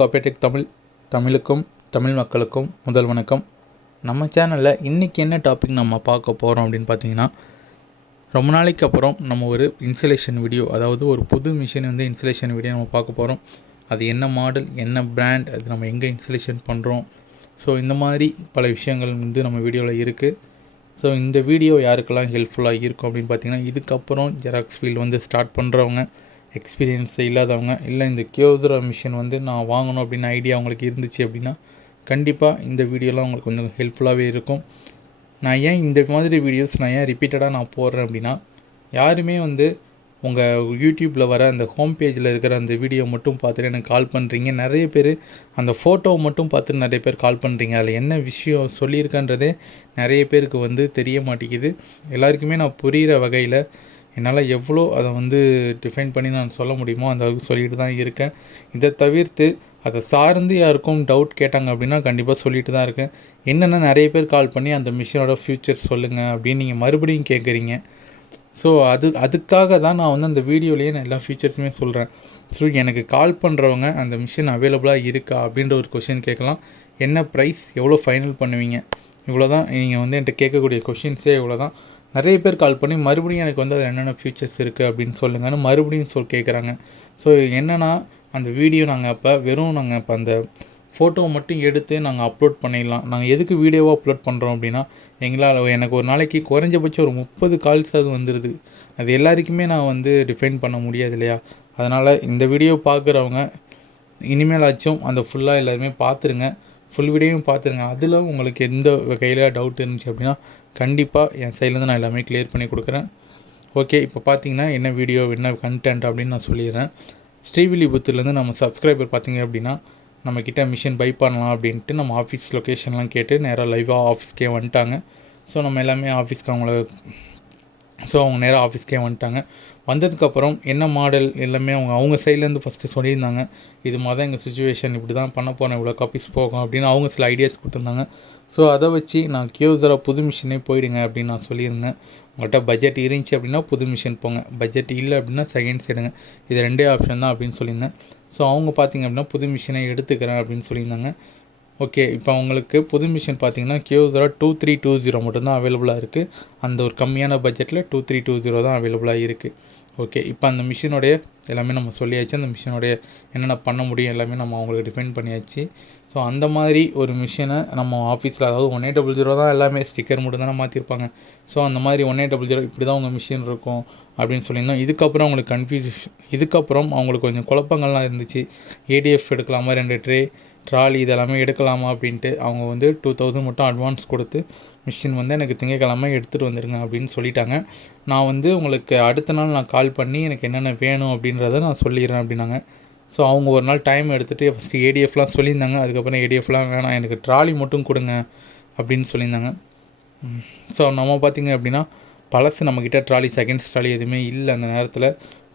Copier தமிழுக்கும் தமிழ் மக்களுக்கும் முதல் வணக்கம். நம்ம சேனலில் இன்றைக்கி என்ன டாபிக் நம்ம பார்க்க போகிறோம் அப்படின்னு பார்த்தீங்கன்னா, ரொம்ப நாளைக்கு அப்புறம் நம்ம ஒரு இன்ஸ்டலேஷன் வீடியோ, அதாவது ஒரு புது மிஷின் இன்ஸ்டலேஷன் வீடியோ நம்ம பார்க்க போகிறோம். அது என்ன மாடல், என்ன பிராண்ட், அது நம்ம எங்கே இன்ஸ்டலேஷன் பண்ணுறோம், ஸோ இந்த மாதிரி பல விஷயங்கள் நம்ம வீடியோவில் இருக்குது. ஸோ இந்த வீடியோ யாருக்கெல்லாம் ஹெல்ப்ஃபுல்லாக இருக்கும் அப்படின்னு பார்த்தீங்கன்னா, இதுக்கப்புறம் ஜெராக்ஸ் ஃபீல்டு ஸ்டார்ட் பண்ணுறவங்க, எக்ஸ்பீரியன்ஸ் இல்லாதவங்க, இல்லை இந்த கியோதுரா மிஷின் நான் வாங்கணும் அப்படின்னு ஐடியா அவங்களுக்கு இருந்துச்சு அப்படின்னா கண்டிப்பாக இந்த வீடியோலாம் உங்களுக்கு கொஞ்சம் ஹெல்ப்ஃபுல்லாகவே இருக்கும். நான் ஏன் இந்த மாதிரி வீடியோஸ் ஏன் ரிப்பீட்டடாக போடுறேன் அப்படின்னா, யாருமே உங்கள் யூடியூப்பில் வர அந்த ஹோம் பேஜில் இருக்கிற அந்த வீடியோ மட்டும் பார்த்துட்டு எனக்கு கால் பண்ணுறீங்க. நிறைய பேர் அந்த ஃபோட்டோவை மட்டும் பார்த்துட்டு நிறைய பேர் கால் பண்ணுறீங்க. அதில் என்ன விஷயம் சொல்லியிருக்கன்றதே நிறைய பேருக்கு தெரிய மாட்டேங்குது. எல்லாருக்குமே நான் புரிகிற வகையில் என்னால் எவ்வளோ அதை டிஃபைன் பண்ணி நான் சொல்ல முடியுமோ அந்த அளவுக்கு சொல்லிட்டு தான் இருக்கேன். இதை தவிர்த்து அதை சார்ந்து யாருக்கும் டவுட் கேட்டாங்க அப்படின்னா கண்டிப்பாக சொல்லிட்டு தான் இருக்கேன். என்னென்னா, நிறைய பேர் கால் பண்ணி அந்த மிஷினோட ஃப்யூச்சர் சொல்லுங்கள் அப்படின்னு நீங்கள் மறுபடியும் கேட்குறீங்க. ஸோ அதுக்காக தான் நான் அந்த வீடியோலேயே நான் எல்லா ஃபீச்சர்ஸுமே சொல்கிறேன். ஸோ எனக்கு கால் பண்ணுறவங்க அந்த மிஷின் அவைலபிளாக இருக்கா அப்படின்ற ஒரு கொஷின் கேட்கலாம். என்ன ப்ரைஸ், எவ்வளோ ஃபைனல் பண்ணுவீங்க, இவ்வளோ தான் நீங்கள் என்கிட்ட கேட்கக்கூடிய கொஷின்ஸே இவ்வளோ தான். நிறைய பேர் கால் பண்ணி மறுபடியும் எனக்கு அதில் என்னென்ன ஃபீச்சர்ஸ் இருக்குது அப்படின்னு சொல்லுங்கன்னு மறுபடியும் கேட்குறாங்க. ஸோ என்னென்னா, அந்த வீடியோ நாங்கள் அப்போ வெறும் இப்போ அந்த ஃபோட்டோவை மட்டும் எடுத்து நாங்கள் அப்லோட் பண்ணிடலாம். நாங்கள் எதுக்கு வீடியோவாக அப்லோட் பண்ணுறோம் அப்படின்னா, எனக்கு ஒரு நாளைக்கு குறைஞ்சபட்சம் ஒரு 30 கால்ஸ் அது வந்துடுது. அது எல்லாருக்குமே நான் டிஃபைன் பண்ண முடியாது இல்லையா? அதனால் இந்த வீடியோ பார்க்குறவங்க இனிமேலாச்சும் அந்த ஃபுல்லாக எல்லாருமே பார்த்துருங்க, ஃபுல் வீடியோவும் பார்த்துருங்க. அதில் உங்களுக்கு எந்த வகையில் டவுட் இருந்துச்சு அப்படின்னா கண்டிப்பாக என் சைட்லேருந்து நான் எல்லாமே கிளியர் பண்ணி கொடுக்குறேன். ஓகே, இப்போ பார்த்தீங்கன்னா என்ன வீடியோ, என்ன கண்டென்ட் அப்படின்னு நான் சொல்லிடுறேன். ஸ்ரீவில்லிபுத்தூர்லேருந்து நம்ம சப்ஸ்கிரைபர் பார்த்தீங்க அப்படின்னா, நம்மக்கிட்ட மிஷின் பை பண்ணலாம் அப்படின்ட்டு நம்ம ஆஃபீஸ் லொக்கேஷன்லாம் கேட்டு நேராக லைவாக ஆஃபீஸ்க்கே வந்துட்டாங்க. ஸோ நம்ம எல்லாமே ஆஃபீஸ்க்கு அவங்க நேராக ஆஃபீஸ்க்கே வந்துட்டாங்க. வந்ததுக்கப்புறம் என்ன மாடல் எல்லாமே அவங்க சைட்லேருந்து ஃபஸ்ட்டு சொல்லியிருந்தாங்க. இது மாதிரி எங்கள் சுச்சுவேஷன், இப்படி தான் பண்ண போனேன், இவ்வளோ காப்பீஸ் போகும் அப்படின்னு அவங்க சில ஐடியாஸ் கொடுத்துருந்தாங்க. ஸோ அதை வச்சு நான் கியோதுரா புது மிஷினே போயிடுங்க அப்படின்னு நான் சொல்லியிருந்தேன். உங்கள்கிட்ட பட்ஜெட் இருந்துச்சு அப்படின்னா புது மிஷின் போங்க, பட்ஜெட் இல்லை அப்படின்னா செகண்ட்ஸ் எடுங்க, இது ரெண்டே ஆப்ஷன் தான் அப்படின்னு சொல்லியிருந்தேன். ஸோ அவங்க பார்த்திங்க அப்படின்னா புது மிஷினை எடுத்துக்கிறேன் அப்படின்னு சொல்லியிருந்தாங்க. ஓகே, இப்போ அவங்களுக்கு புது மிஷின் பார்த்திங்கன்னா கியோதுரா 2320 மட்டும்தான் அவைலபிளாக இருக்குது. அந்த ஒரு கம்மியான பட்ஜெட்டில் 2320 தான் அவைலபிளாக இருக்குது. ஓகே, இப்போ அந்த மிஷினுடைய எல்லாமே நம்ம சொல்லியாச்சு. அந்த மிஷினுடைய என்னென்ன பண்ண முடியும் எல்லாமே நம்ம அவங்களுக்கு டிஃபைன் பண்ணியாச்சு. ஸோ அந்த மாதிரி ஒரு மிஷினை நம்ம ஆஃபீஸில், அதாவது 1800 தான் எல்லாமே ஸ்டிக்கர் மட்டும் தானே மாற்றிருப்பாங்க. ஸோ அந்த மாதிரி 1800 இப்படி தான் உங்கள் மிஷின் இருக்கும் அப்படின்னு சொல்லியிருந்தோம். இதுக்கப்புறம் அவங்களுக்கு கொஞ்சம் குழப்பங்கள்லாம் இருந்துச்சு. ஏடிஎஃப் எடுக்கலாமா, 2 ட்ராலி இதெல்லாமே எடுக்கலாமா அப்படின்ட்டு அவங்க 2000 மட்டும் அட்வான்ஸ் கொடுத்து மிஷின் எனக்கு திங்கக்கிழமை எடுத்துகிட்டு வந்துடுங்க அப்படின்னு சொல்லிட்டாங்க. நான் உங்களுக்கு அடுத்த நாள் நான் கால் பண்ணி எனக்கு என்னென்ன வேணும் அப்படின்றத நான் சொல்லிடுறேன் அப்படின்னாங்க. ஸோ அவங்க ஒரு நாள் டைம் எடுத்துகிட்டு ஃபஸ்ட்டு ஏடிஎஃப்லாம் சொல்லியிருந்தாங்க. அதுக்கப்புறம் ஏடிஎஃப்லாம் வேணாம், எனக்கு ட்ராலி மட்டும் கொடுங்க அப்படின்னு சொல்லியிருந்தாங்க. ஸோ நம்ம பார்த்திங்க அப்படின்னா பழசு நம்மக்கிட்ட ட்ராலி, செகண்ட்ஸ் ட்ராலி எதுவுமே இல்லை அந்த நேரத்தில்.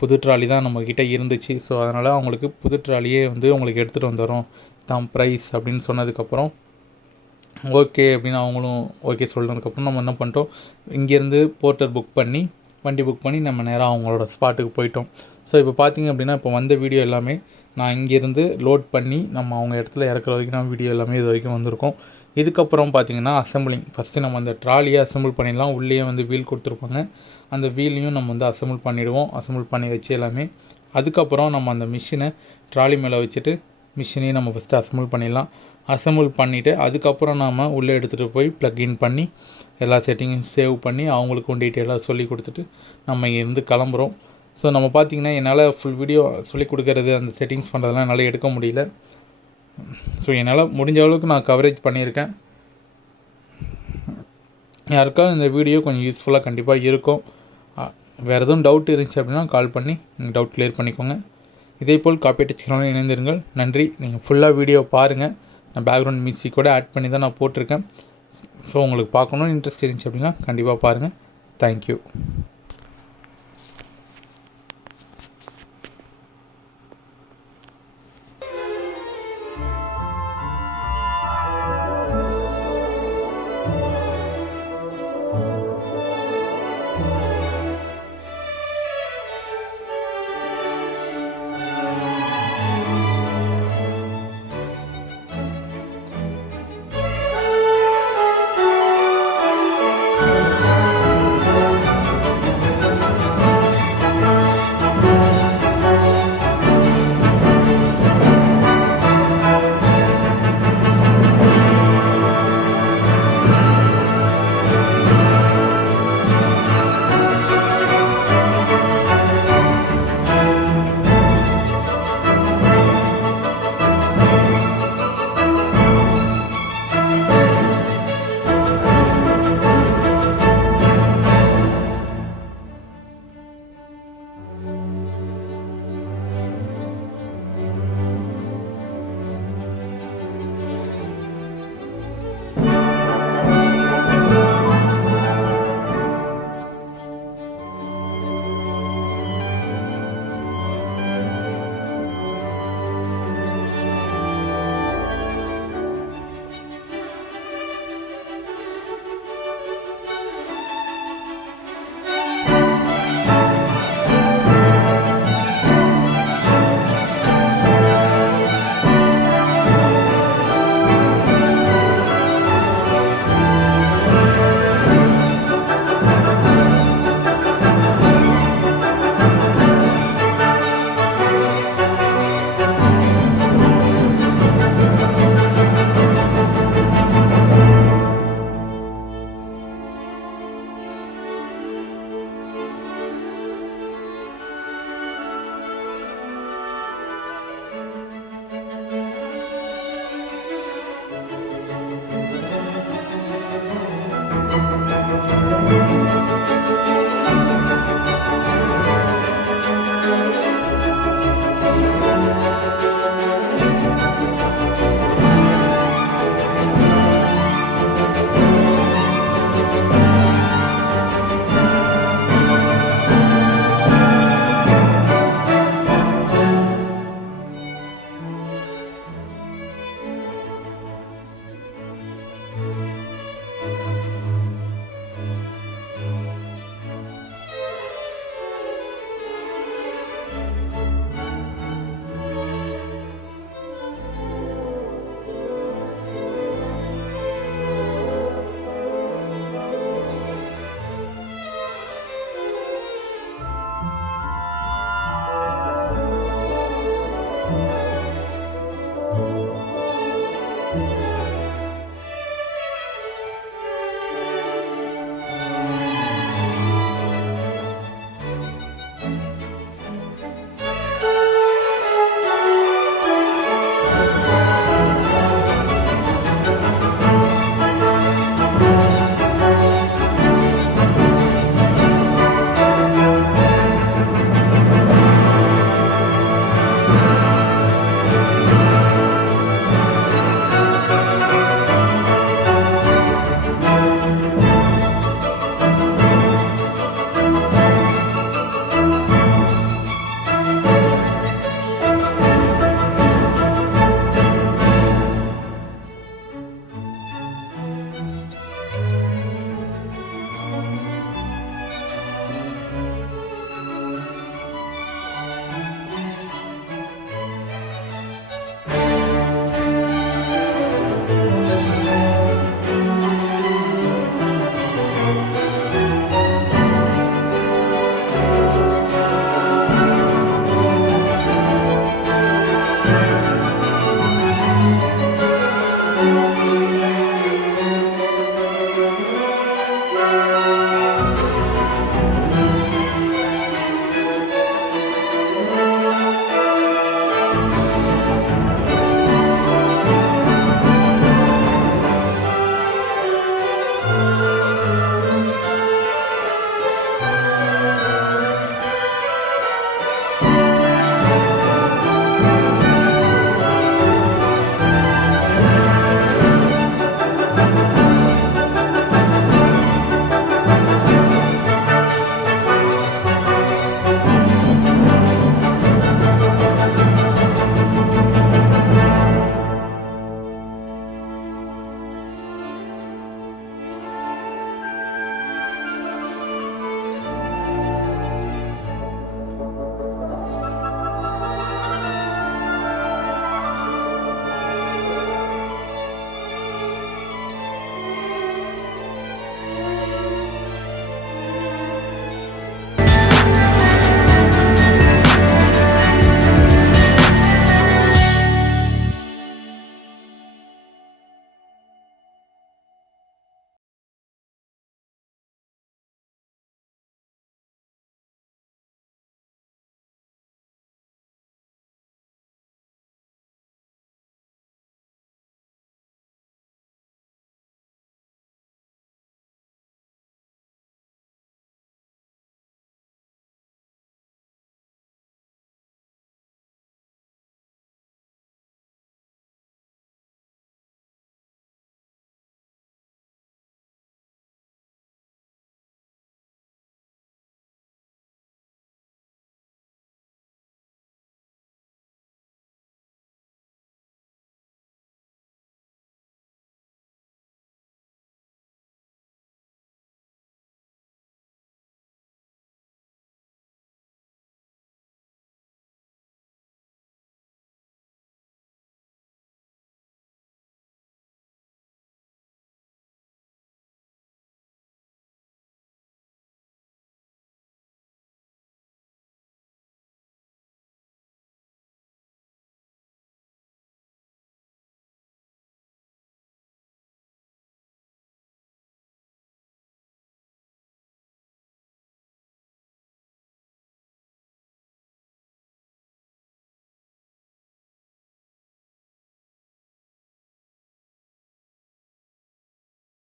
புது ட்ராலி தான் நம்மக்கிட்ட இருந்துச்சு. ஸோ அதனால் அவங்களுக்கு புது ட்ராலியே உங்களுக்கு எடுத்துகிட்டு வந்துடுறோம் தான் ப்ரைஸ் அப்படின்னு சொன்னதுக்கப்புறம் ஓகே அப்படின்னு அவங்களும் ஓகே சொல்கிறதுக்கப்புறம் நம்ம என்ன பண்ணிட்டோம், இங்கேருந்து போர்ட்டர் வண்டி புக் பண்ணி நம்ம நேராக அவங்களோட ஸ்பாட்டுக்கு போயிட்டோம். ஸோ இப்போ பார்த்திங்க அப்படின்னா இப்போ வந்த வீடியோ எல்லாமே நான் இங்கேருந்து லோட் பண்ணி நம்ம அவங்க இடத்துல இறக்குற வரைக்கும் நான் வீடியோ எல்லாமே இது வரைக்கும் வந்திருக்கோம். இதுக்கப்புறம் பார்த்திங்கன்னா அசம்பிளிங், ஃபஸ்ட்டு நம்ம அந்த ட்ராலியை அசம்பிள் பண்ணிடலாம். உள்ளே வீல் கொடுத்துருப்பாங்க, அந்த வீலையும் நம்ம அசம்பிள் பண்ணிவிடுவோம். அசம்பிள் பண்ணி வச்சு எல்லாமே அதுக்கப்புறம் நம்ம அந்த மிஷினை ட்ராலி மேலே வச்சுட்டு மிஷினையும் நம்ம ஃபஸ்ட்டு அசம்பிள் பண்ணிடலாம். அசம்பிள் பண்ணிவிட்டு அதுக்கப்புறம் நாம் உள்ளே எடுத்துகிட்டு போய் ப்ளக்இன் பண்ணி எல்லா செட்டிங்கும் சேவ் பண்ணி அவங்களுக்கும் டீட்டெயிலாக சொல்லி கொடுத்துட்டு நம்ம இங்கேருந்து கிளம்புறோம். ஸோ நம்ம பார்த்திங்கன்னா என்னால் ஃபுல் வீடியோ சொல்லிக் கொடுக்கறது, அந்த செட்டிங்ஸ் பண்ணுறதெல்லாம் என்னால் எடுக்க முடியல. ஸோ என்னால் முடிஞ்ச அளவுக்கு நான் கவரேஜ் பண்ணியிருக்கேன். யாருக்காவது இந்த வீடியோ கொஞ்சம் யூஸ்ஃபுல்லாக கண்டிப்பாக இருக்கும். வேறு எதுவும் டவுட் இருந்துச்சு அப்படின்னா கால் பண்ணி நீங்கள் டவுட் கிளியர் பண்ணிக்கோங்க. இதேபோல் காப்பியர் சேனலில் இணைந்திருங்கள். நன்றி. நீங்கள் ஃபுல்லாக வீடியோ பாருங்கள். நான் பேக்ரவுண்ட் மியூசிக்கோடு ஆட் பண்ணி தான் நான் போட்டிருக்கேன். ஸோ உங்களுக்கு பார்க்கணுன்னு இன்ட்ரெஸ்ட் இருந்துச்சு அப்படின்னா கண்டிப்பாக பாருங்கள். தேங்க்யூ.